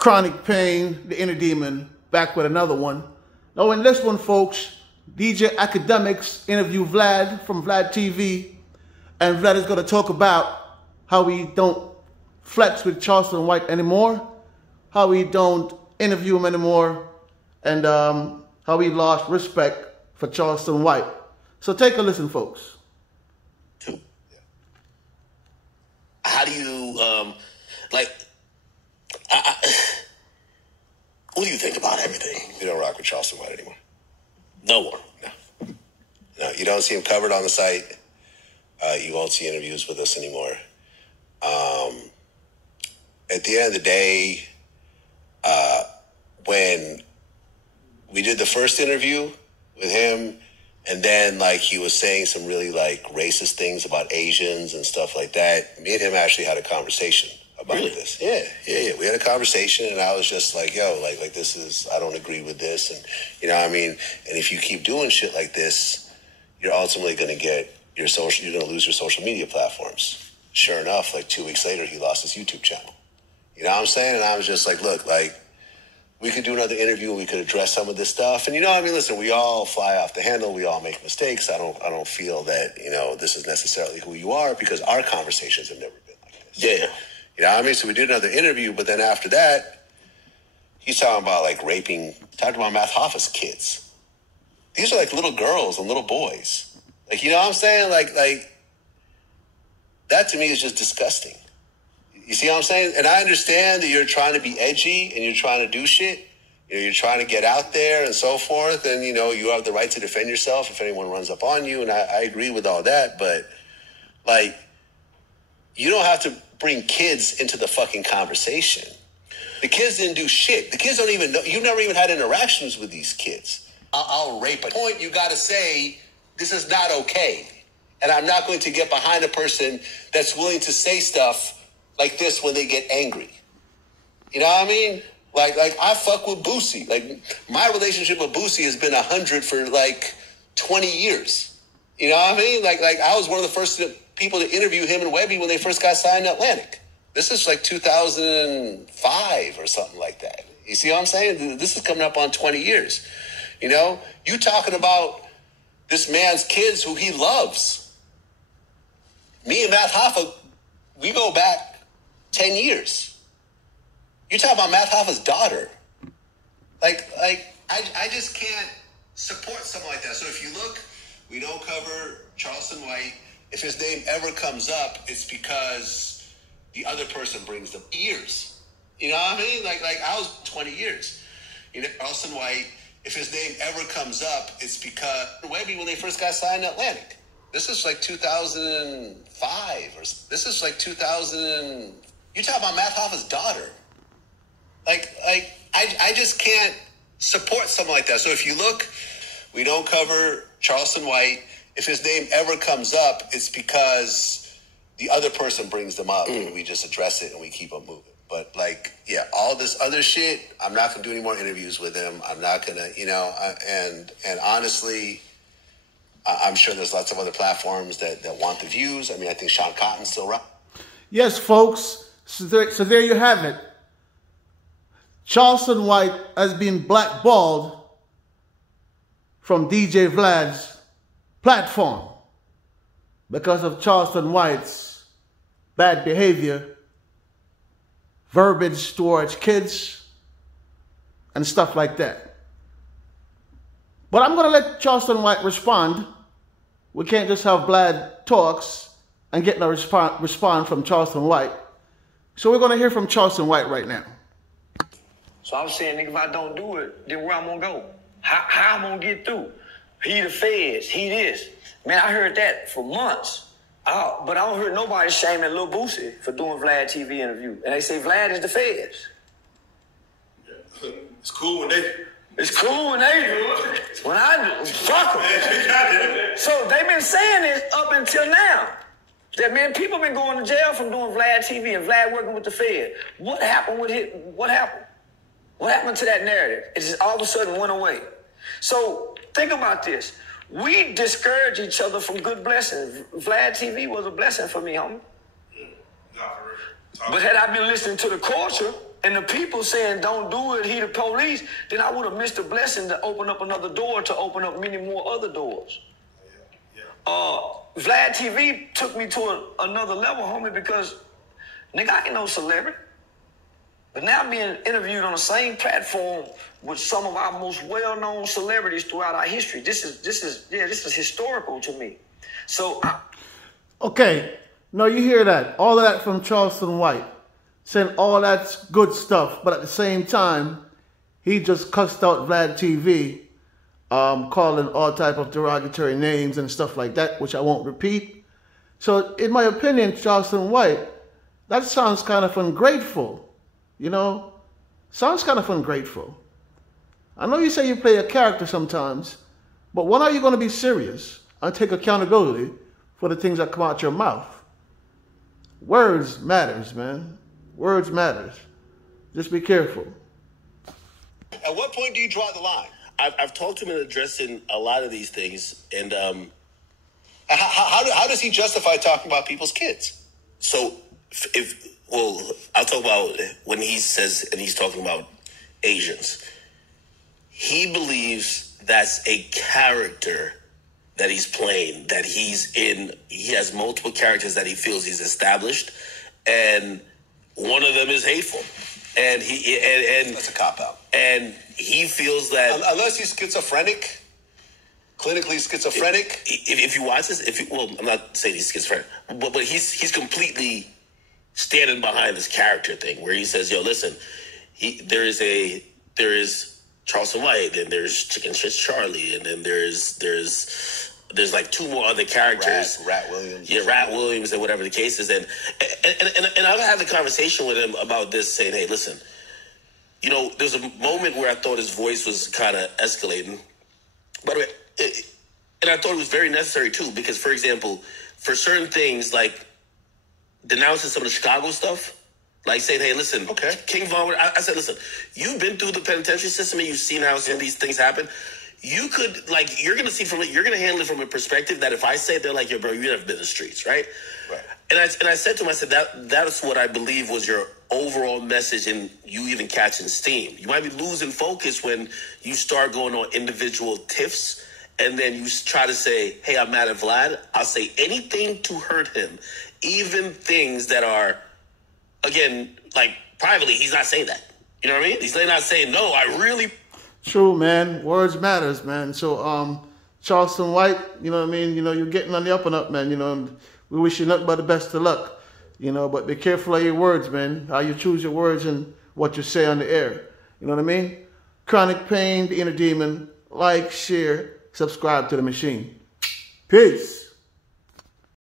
Chronic Pain, the Inner Demon, back with another one. Now in this one, folks, DJ Academics interview Vlad from VLADtv, and Vlad is going to talk about how we don't flex with Charleston White anymore, how we don't interview him anymore, and how we lost respect for Charleston White. So take a listen, folks. How do you, what do you think about everything? You don't rock with Charleston White anymore. No more. No, you don't see him covered on the site. You won't see interviews with us anymore. At the end of the day, when we did the first interview with him, and then he was saying some really racist things about Asians and stuff like that, me and him actually had a conversation about this. Yeah. We had a conversation, and I was just like, yo, this is, I don't agree with this. And you know what I mean? And if you keep doing shit like this, you're ultimately going to get you're going to lose your social media platforms. Sure enough, 2 weeks later, he lost his YouTube channel. You know what I'm saying? And I was just like, look, we could do another interview and we could address some of this stuff. And listen, we all fly off the handle. We all make mistakes. I don't feel that, this is necessarily who you are, because our conversations have never been like this. Yeah. You know what I mean? So we did another interview, but then after that, he's talking about raping, talking about Math Hoffa's kids. These are little girls and little boys. You know what I'm saying? That to me is just disgusting. You see what I'm saying? And I understand that you're trying to be edgy and you're trying to do shit. You're trying to get out there and so forth. And, you have the right to defend yourself if anyone runs up on you. And I agree with all that. But, you don't have to bring kids into the fucking conversation. The kids didn't do shit. The kids don't even know. You've never even had interactions with these kids. I'll rape a point. You got to say, this is not okay. And I'm not going to get behind a person that's willing to say stuff like this when they get angry. You know what I mean? I fuck with Boosie. My relationship with Boosie has been 100 for 20 years. You know what I mean? I was one of the first people to interview him and Webby when they first got signed to Atlantic. This is 2005 or something like that. You see what I'm saying? This is coming up on 20 years. You talking about this man's kids who he loves. Me and Math Hoffa, we go back 10 years. You talk about Math Hoffa's daughter. I just can't support something like that. So if you look, we don't cover Charleston White. If his name ever comes up, it's because the other person brings them years. You know what I mean? I was 20 years. Charleston White, if his name ever comes up, it's because Webby when they first got signed to Atlantic. This is 2005 or this is 2000. You talk about Math Hoffa's daughter. I just can't support something like that. So if you look, we don't cover Charleston White. If his name ever comes up, it's because the other person brings them up and we just address it and we keep them moving. But all this other shit, I'm not going to do any more interviews with him. I'm not going to, and honestly, I'm sure there's lots of other platforms that want the views. I mean, I think Sean Cotton's still right. Yes, folks. So there you have it. Charleston White has been blackballed from DJ Vlad's platform because of Charleston White's bad behavior, verbiage towards kids, and stuff like that. But I'm going to let Charleston White respond. We can't just have Vlad talks and get no respond from Charleston White. So we're going to hear from Charleston White right now. So I was saying, nigga, if I don't do it, then where I'm going to go? How I'm going to get through? He the feds, he this. Man, I heard that for months. But I don't hear nobody shaming Lil Boosie for doing VLADtv interview. And they say Vlad is the feds. Yeah. It's cool when they... It's cool when they do it. When I do, fuck them. So they've been saying this up until now. That, man, people been going to jail from doing VLADtv and Vlad working with the Fed. What happened with it? What happened? What happened to that narrative? It just all of a sudden went away. So think about this. We discourage each other from good blessings. VLADtv was a blessing for me, homie. Yeah. Nah, for real. But had I been listening to the culture, and the people saying don't do it, he the police, then I would have missed the blessing to open up another door, to open up many more other doors. VLADtv took me to another level, homie, because nigga, I ain't no celebrity. But now I'm being interviewed on the same platform with some of our most well-known celebrities throughout our history. This is historical to me. So okay, no, you hear that. All of that from Charleston White, saying all that's good stuff, but at the same time, he just cussed out VLADtv, calling all type of derogatory names and stuff like that, which I won't repeat. So in my opinion, Charleston White, that sounds kind of ungrateful, you know? Sounds kind of ungrateful. I know you say you play a character sometimes, but when are you going to be serious and take accountability for the things that come out your mouth? Words matters, man. Words matters. Just be careful. At what point do you draw the line? I've talked to him in addressing a lot of these things, and How does he justify talking about people's kids? so I'll talk about when he says, and he's talking about Asians. He believes that's a character that he's playing, that he's in. He has multiple characters that he feels he's established, and one of them is hateful. And That's a cop-out. And he feels that Unless he's schizophrenic, clinically schizophrenic. if you watch this, I'm not saying he's schizophrenic, but he's completely standing behind this character thing where he says, "Yo, listen, there is Charleston White, then there's Chicken Shit Charlie, and then there's like two more other characters, Rat Williams, Rat Williams, and whatever the case is." And I've had the conversation with him about this, saying, "Hey, listen, you know, there's a moment where I thought his voice was kind of escalating, by the way, and I thought it was very necessary too, because, for example, for certain things like denouncing some of the Chicago stuff, like saying, hey, listen, okay, King Von, I said, listen, you've been through the penitentiary system and you've seen how some of these things happen. You could, like, you're going to handle it from a perspective that if I say it, they're like, yo, bro, you never been in the streets, right? Right. And I said to him, I said, that is what I believe was your overall message in you even catching steam. You might be losing focus when you start going on individual tiffs, and then you try to say, hey, I'm mad at Vlad. I'll say anything to hurt him, even things that are, again, like, privately, he's not saying that. You know what I mean? He's not saying, no, I really... True, man. Words matters, man. So, Charleston White, you know what I mean? You know, you're getting on the up and up, man. You know, and we wish you nothing but the best of luck. You know, but be careful of your words, man. How you choose your words and what you say on the air. You know what I mean? Chronic Pain, the Inner Demon. Like, share, subscribe to the machine. Peace.